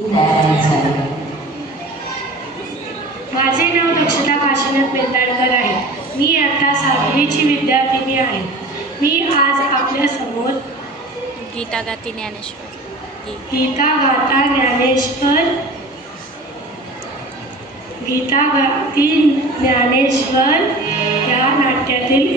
माझे नाव दक्षता काशीनाथ पेंदाळकर आहे. मी आता सातवीची विद्यार्थिनी आहे. मी आज आपल्यासमोर गीता गाती ज्ञानेश्वर. गीता. गाता ज्ञानेश्वर. गीता गाती ज्ञानेश्वर या नाट्यातील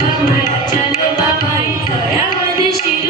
कमळाच्या लोबाबाई तळ्यामध्ये शिरू